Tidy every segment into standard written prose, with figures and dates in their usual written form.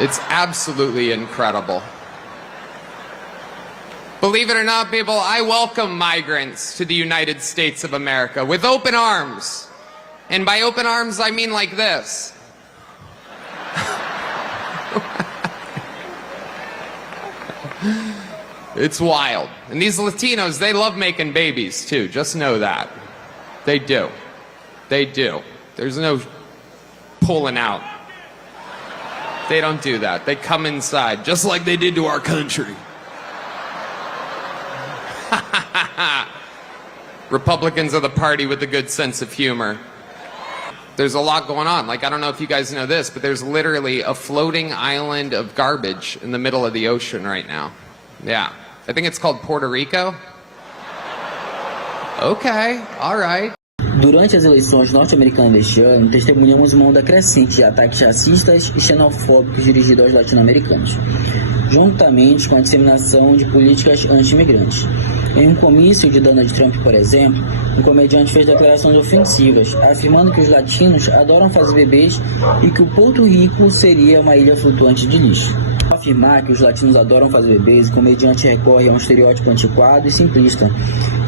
It's absolutely incredible. Believe it or not, people, I welcome migrants to the United States of America with open arms. And by open arms, I mean like this. It's wild. And these Latinos, they love making babies too. Just know that. They do. They do. There's no pulling out. They don't do that. They come inside, just like they did to our country. Republicans are the party with a good sense of humor. There's a lot going on. Like, I don't know if you guys know this, but there's literally a floating island of garbage in the middle of the ocean right now. Yeah. I think it's called Puerto Rico. Okay, all right. Durante as eleições norte-americanas deste ano, testemunhamos uma onda crescente de ataques racistas e xenofóbicos dirigidos aos latino-americanos, juntamente com a disseminação de políticas anti-imigrantes. Em um comício de Donald Trump, por exemplo, um comediante fez declarações ofensivas, afirmando que os latinos adoram fazer bebês e que o Porto Rico seria uma ilha flutuante de lixo. Ao afirmar que os latinos adoram fazer bebês, o comediante recorre a um estereótipo antiquado e simplista,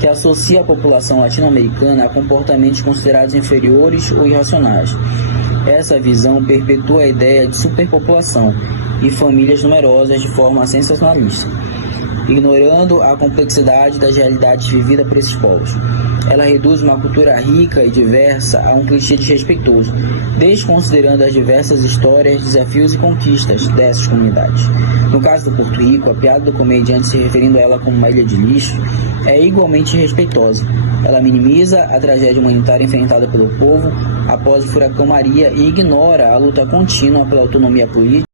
que associa a população latino-americana a comportamentos considerados inferiores ou irracionais. Essa visão perpetua a ideia de superpopulação e famílias numerosas de forma sensacionalista, ignorando a complexidade das realidades vividas por esses povos. Ela reduz uma cultura rica e diversa a um clichê desrespeitoso, desconsiderando as diversas histórias, desafios e conquistas dessas comunidades. No caso do Porto Rico, a piada do comediante se referindo a ela como uma ilha de lixo é igualmente respeitosa. Ela minimiza a tragédia humanitária enfrentada pelo povo após o furacão Maria e ignora a luta contínua pela autonomia política.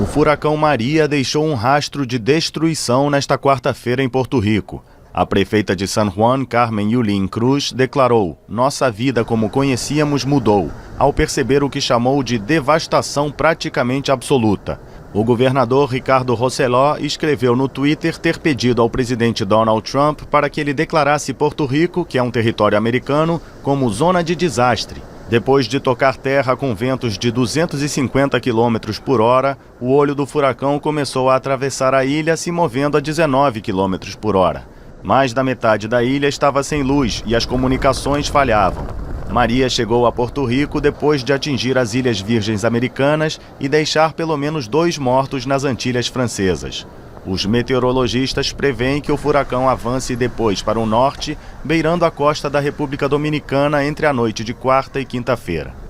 O furacão Maria deixou um rastro de destruição nesta quarta-feira em Porto Rico. A prefeita de San Juan, Carmen Yulín Cruz, declarou: "Nossa vida como conhecíamos mudou", ao perceber o que chamou de devastação praticamente absoluta. O governador Ricardo Rossello escreveu no Twitter ter pedido ao presidente Donald Trump para que ele declarasse Porto Rico, que é um território americano, como zona de desastre. Depois de tocar terra com ventos de 250 km por hora, o olho do furacão começou a atravessar a ilha, se movendo a 19 km por hora. Mais da metade da ilha estava sem luz e as comunicações falhavam. Maria chegou a Porto Rico depois de atingir as Ilhas Virgens Americanas e deixar pelo menos 2 mortos nas Antilhas Francesas. Os meteorologistas preveem que o furacão avance depois para o norte, beirando a costa da República Dominicana entre a noite de quarta e quinta-feira.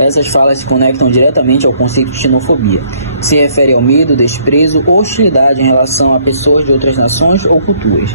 Essas falas se conectam diretamente ao conceito de xenofobia, que se refere ao medo, desprezo ou hostilidade em relação a pessoas de outras nações ou culturas.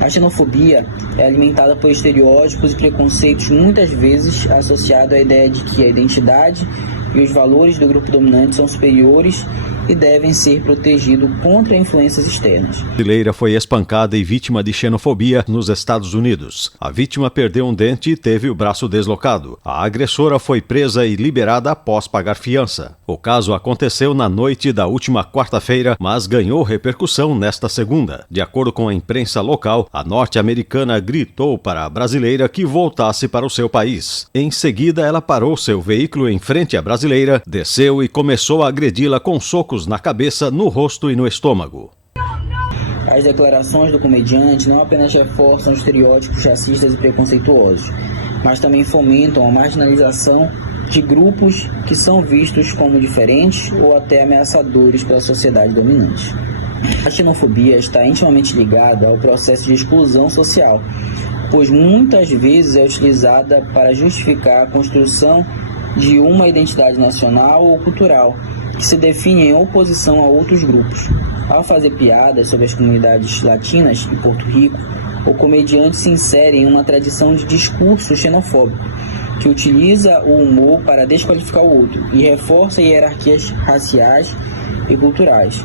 A xenofobia é alimentada por estereótipos e preconceitos muitas vezes associados à ideia de que a identidade e os valores do grupo dominante são superiores e devem ser protegidos contra influências externas. A brasileira foi espancada e vítima de xenofobia nos Estados Unidos. A vítima perdeu um dente e teve o braço deslocado. A agressora foi presa e liberada após pagar fiança. O caso aconteceu na noite da última quarta-feira, mas ganhou repercussão nesta segunda. De acordo com a imprensa local, a norte-americana gritou para a brasileira que voltasse para o seu país. Em seguida, ela parou seu veículo em frente à brasileira, desceu e começou a agredi-la com socos na cabeça, no rosto e no estômago. As declarações do comediante não apenas reforçam os estereótipos racistas e preconceituosos, mas também fomentam a marginalização de grupos que são vistos como diferentes ou até ameaçadores pela sociedade dominante. A xenofobia está intimamente ligada ao processo de exclusão social, pois muitas vezes é utilizada para justificar a construção de uma identidade nacional ou cultural, que se define em oposição a outros grupos. Ao fazer piadas sobre as comunidades latinas e Porto Rico, o comediante se insere em uma tradição de discurso xenofóbico, que utiliza o humor para desqualificar o outro e reforça hierarquias raciais e culturais.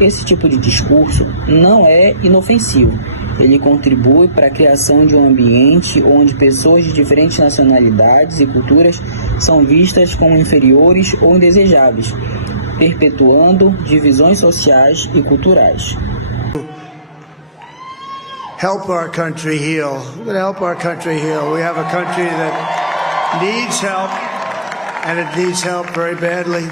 Esse tipo de discurso não é inofensivo. Ele contribui para a criação de um ambiente onde pessoas de diferentes nacionalidades e culturas são vistas como inferiores ou indesejáveis, perpetuando divisões sociais e culturais. help our country heal. We're going to help our country heal. We have a country that needs help, and it needs help very badly.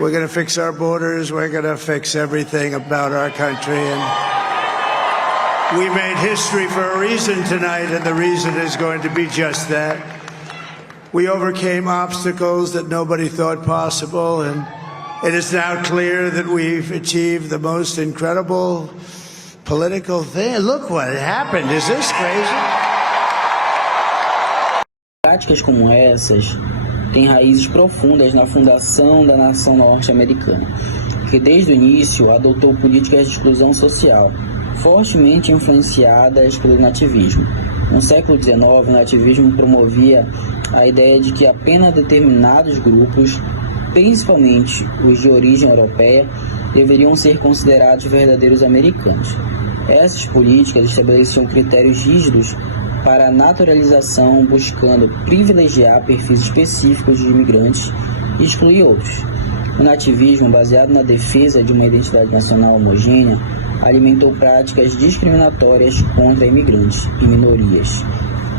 We're going to fix our borders. We're going to fix everything about our country. And we made history for a reason tonight, and the reason is going to be just that. We overcame obstacles that nobody thought possible, and it is now clear that we've achieved the most incredible political thing. Look what happened. Is this crazy? Práticas como essas têm raízes profundas na fundação da nação norte-americana, que desde o início adotou políticas de exclusão social, fortemente influenciadas pelo nativismo. No século XIX, o nativismo promovia a ideia de que apenas determinados grupos, principalmente os de origem europeia, deveriam ser considerados verdadeiros americanos. Essas políticas estabeleciam critérios rígidos para a naturalização, buscando privilegiar perfis específicos de imigrantes e excluir outros. O nativismo, baseado na defesa de uma identidade nacional homogênea, alimentou práticas discriminatórias contra imigrantes e minorias,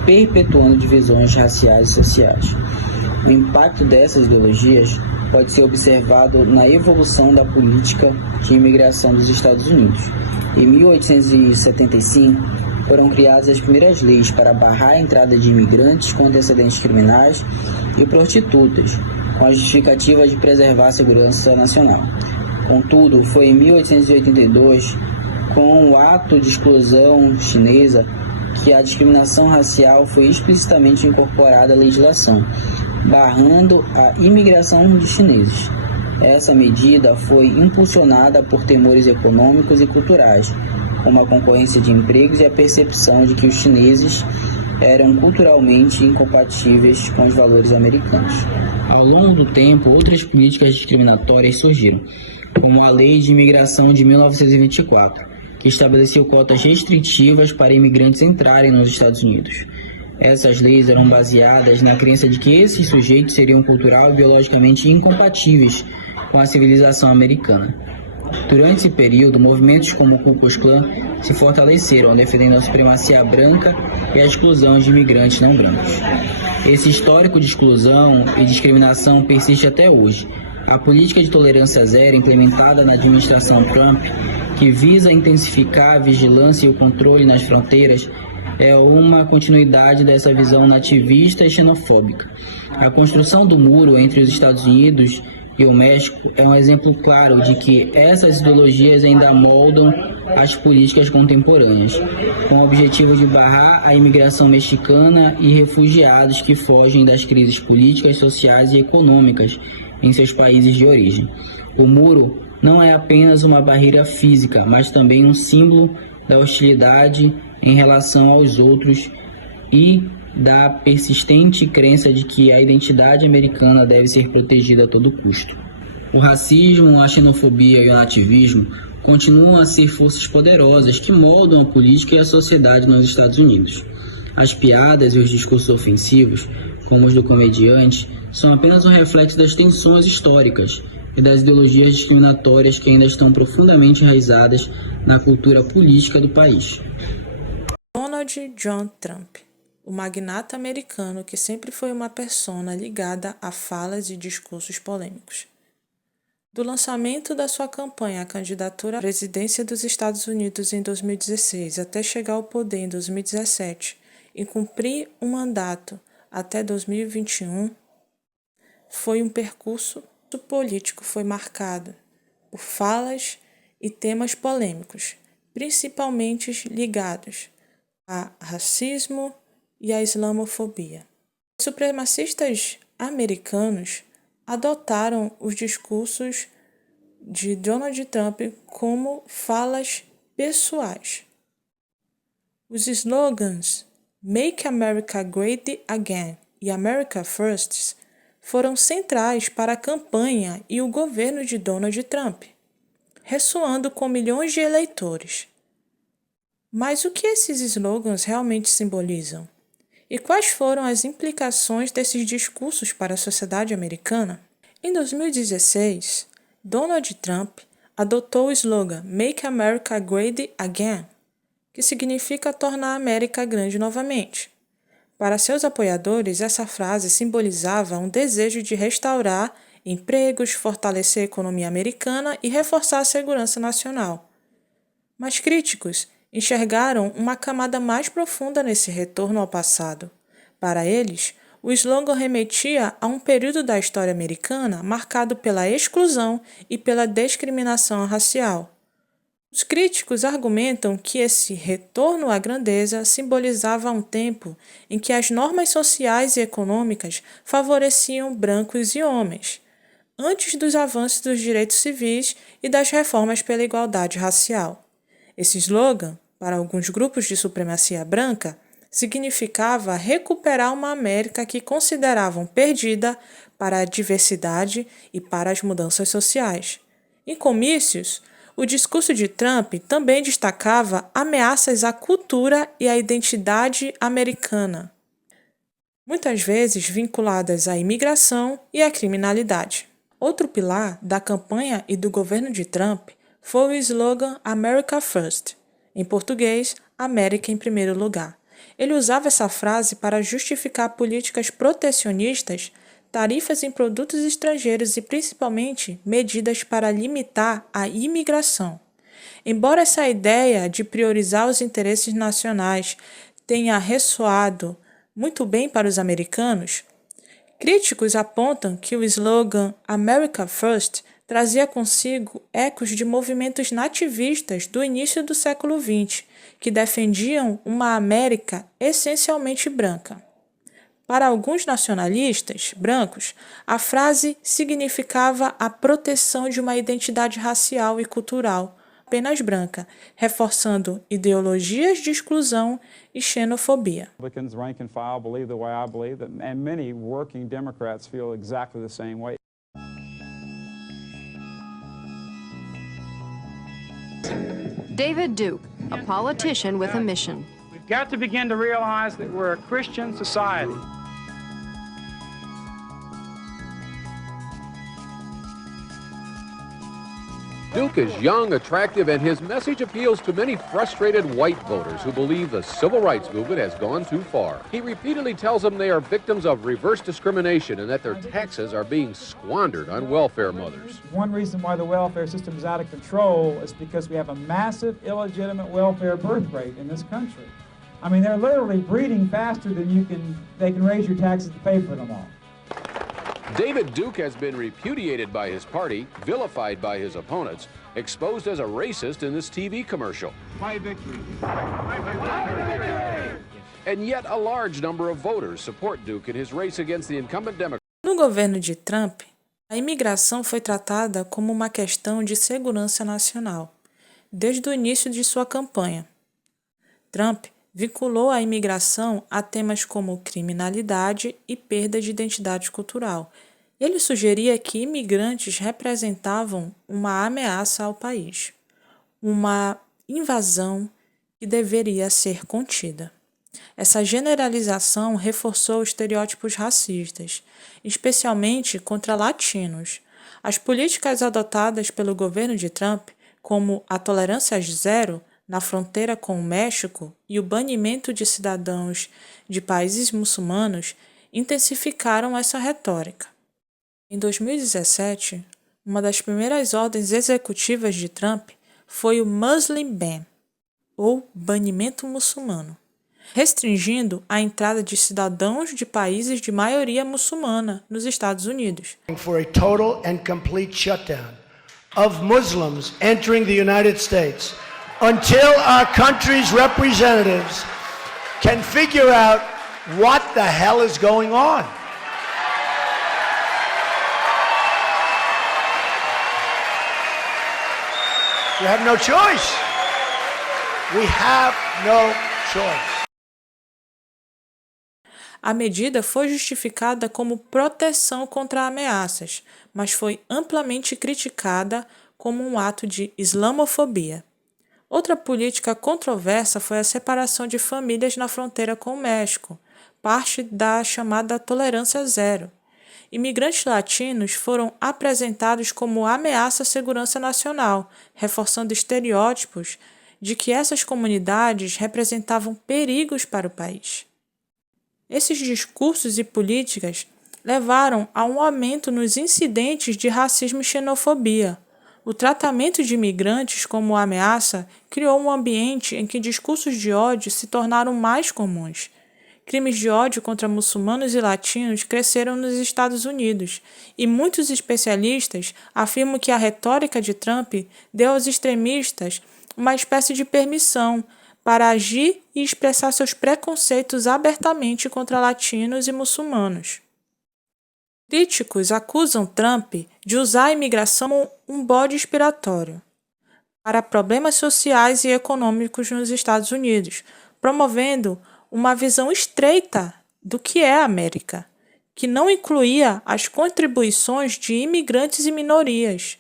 perpetuando divisões raciais e sociais. O impacto dessas ideologias pode ser observado na evolução da política de imigração dos Estados Unidos. Em 1875, foram criadas as primeiras leis para barrar a entrada de imigrantes com antecedentes criminais e prostitutas, com a justificativa de preservar a segurança nacional. Contudo, foi em 1882, com o ato de exclusão chinesa, que a discriminação racial foi explicitamente incorporada à legislação, barrando a imigração de chineses. Essa medida foi impulsionada por temores econômicos e culturais, como a concorrência de empregos e a percepção de que os chineses eram culturalmente incompatíveis com os valores americanos. Ao longo do tempo, outras políticas discriminatórias surgiram, como a Lei de Imigração de 1924, que estabeleceu cotas restritivas para imigrantes entrarem nos Estados Unidos. Essas leis eram baseadas na crença de que esses sujeitos seriam cultural e biologicamente incompatíveis com a civilização americana. Durante esse período, movimentos como o Ku Klux Klan se fortaleceram, defendendo a supremacia branca e a exclusão de imigrantes não brancos. Esse histórico de exclusão e discriminação persiste até hoje. A política de tolerância zero implementada na administração Trump, que visa intensificar a vigilância e o controle nas fronteiras, é uma continuidade dessa visão nativista e xenofóbica. A construção do muro entre os Estados Unidos e o México é um exemplo claro de que essas ideologias ainda moldam as políticas contemporâneas, com o objetivo de barrar a imigração mexicana e refugiados que fogem das crises políticas, sociais e econômicas em seus países de origem. O muro não é apenas uma barreira física, mas também um símbolo da hostilidade em relação aos outros e da persistente crença de que a identidade americana deve ser protegida a todo custo. O racismo, a xenofobia e o nativismo continuam a ser forças poderosas que moldam a política e a sociedade nos Estados Unidos. As piadas e os discursos ofensivos, como os do comediante, são apenas um reflexo das tensões históricas e das ideologias discriminatórias que ainda estão profundamente enraizadas na cultura política do país. Donald John Trump, o magnata americano que sempre foi uma persona ligada a falas e discursos polêmicos. Do lançamento da sua campanha à candidatura à presidência dos Estados Unidos em 2016 até chegar ao poder em 2017 e cumprir um mandato até 2021, foi um percurso político foi marcado por falas e temas polêmicos, principalmente ligados a racismo e a islamofobia. Os supremacistas americanos adotaram os discursos de Donald Trump como falas pessoais. Os slogans Make America Great Again e America First foram centrais para a campanha e o governo de Donald Trump, ressoando com milhões de eleitores. Mas o que esses slogans realmente simbolizam? E quais foram as implicações desses discursos para a sociedade americana? Em 2016, Donald Trump adotou o slogan Make America Great Again, que que significa tornar a América grande novamente. Para seus apoiadores, essa frase simbolizava um desejo de restaurar empregos, fortalecer a economia americana e reforçar a segurança nacional. Mas críticos enxergaram uma camada mais profunda nesse retorno ao passado. Para eles, o slogan remetia a um período da história americana marcado pela exclusão e pela discriminação racial. Os críticos argumentam que esse retorno à grandeza simbolizava um tempo em que as normas sociais e econômicas favoreciam brancos e homens, antes dos avanços dos direitos civis e das reformas pela igualdade racial. Esse slogan, para alguns grupos de supremacia branca, significava recuperar uma América que consideravam perdida para a diversidade e para as mudanças sociais. Em comícios, o discurso de Trump também destacava ameaças à cultura e à identidade americana, muitas vezes vinculadas à imigração e à criminalidade. Outro pilar da campanha e do governo de Trump foi o slogan America First, em português, América em primeiro lugar. Ele usava essa frase para justificar políticas protecionistas, tarifas em produtos estrangeiros e, principalmente, medidas para limitar a imigração. Embora essa ideia de priorizar os interesses nacionais tenha ressoado muito bem para os americanos, críticos apontam que o slogan America First trazia consigo ecos de movimentos nativistas do início do século XX, que defendiam uma América essencialmente branca. Para alguns nacionalistas brancos, a frase significava a proteção de uma identidade racial e cultural apenas branca, reforçando ideologias de exclusão e xenofobia. Republicans, rank and file, believe the way I believe, and many working Democrats feel exactly the same way. David Duke, a politician with a mission. We've got to begin to realize that we're a Christian society. Duke is young, attractive, and his message appeals to many frustrated white voters who believe the civil rights movement has gone too far. He repeatedly tells them they are victims of reverse discrimination and that their taxes are being squandered on welfare mothers. One reason why the welfare system is out of control is because we have a massive illegitimate welfare birth rate in this country. I mean, they're literally breeding faster than they can raise your taxes to pay for them all. David Duke has been repudiated by his party, vilified by his opponents, exposed as a racist in this TV commercial. My victory. And yet a large number of voters support Duke in his race against the incumbent Democrat. No governo de Trump, a imigração foi tratada como uma questão de segurança nacional, desde o início de sua campanha. Trump vinculou a imigração a temas como criminalidade e perda de identidade cultural. Ele sugeria que imigrantes representavam uma ameaça ao país, uma invasão que deveria ser contida. Essa generalização reforçou estereótipos racistas, especialmente contra latinos. As políticas adotadas pelo governo de Trump, como a tolerância zero na fronteira com o México e o banimento de cidadãos de países muçulmanos, intensificaram essa retórica. Em 2017, uma das primeiras ordens executivas de Trump foi o Muslim Ban, ou banimento muçulmano, restringindo a entrada de cidadãos de países de maioria muçulmana nos Estados Unidos. For a total and complete shutdown of Muslims entering the United States until our country's representatives can figure out what the hell is going on. We have no choice. We have no choice. A medida foi justificada como proteção contra ameaças, mas foi amplamente criticada como um ato de islamofobia. Outra política controversa foi a separação de famílias na fronteira com o México, parte da chamada tolerância zero. Imigrantes latinos foram apresentados como ameaça à segurança nacional, reforçando estereótipos de que essas comunidades representavam perigos para o país. Esses discursos e políticas levaram a um aumento nos incidentes de racismo e xenofobia. O tratamento de imigrantes como ameaça criou um ambiente em que discursos de ódio se tornaram mais comuns. Crimes de ódio contra muçulmanos e latinos cresceram nos Estados Unidos, e muitos especialistas afirmam que a retórica de Trump deu aos extremistas uma espécie de permissão para agir e expressar seus preconceitos abertamente contra latinos e muçulmanos. Críticos acusam Trump de usar a imigração como um bode expiatório para problemas sociais e econômicos nos Estados Unidos, promovendo uma visão estreita do que é a América, que não incluía as contribuições de imigrantes e minorias.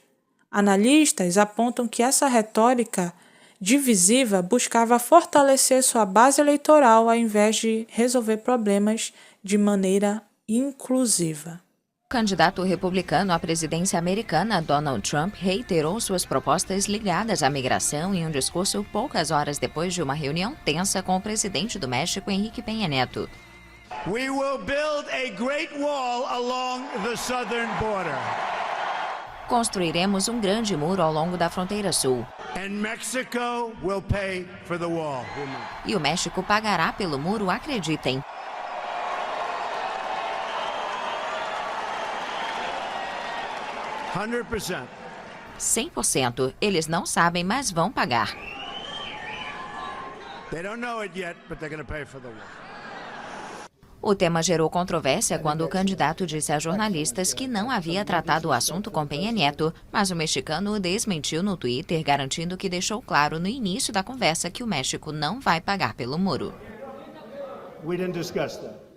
Analistas apontam que essa retórica divisiva buscava fortalecer sua base eleitoral ao invés de resolver problemas de maneira inclusiva. O candidato republicano à presidência americana, Donald Trump, reiterou suas propostas ligadas à migração em um discurso poucas horas depois de uma reunião tensa com o presidente do México, Enrique Peña Nieto. We will build a great wall along the southern border. Construiremos um grande muro ao longo da fronteira sul. And Mexico will pay for the wall. E o México pagará pelo muro, acreditem. 100%. 100%. Eles não sabem, mas vão pagar. They don't know it yet, but they're going to pay for the wall. O tema gerou controvérsia quando o candidato disse a jornalistas que não havia tratado o assunto com Peña Nieto, mas o mexicano o desmentiu no Twitter, garantindo que deixou claro no início da conversa que o México não vai pagar pelo muro. We didn't discuss that.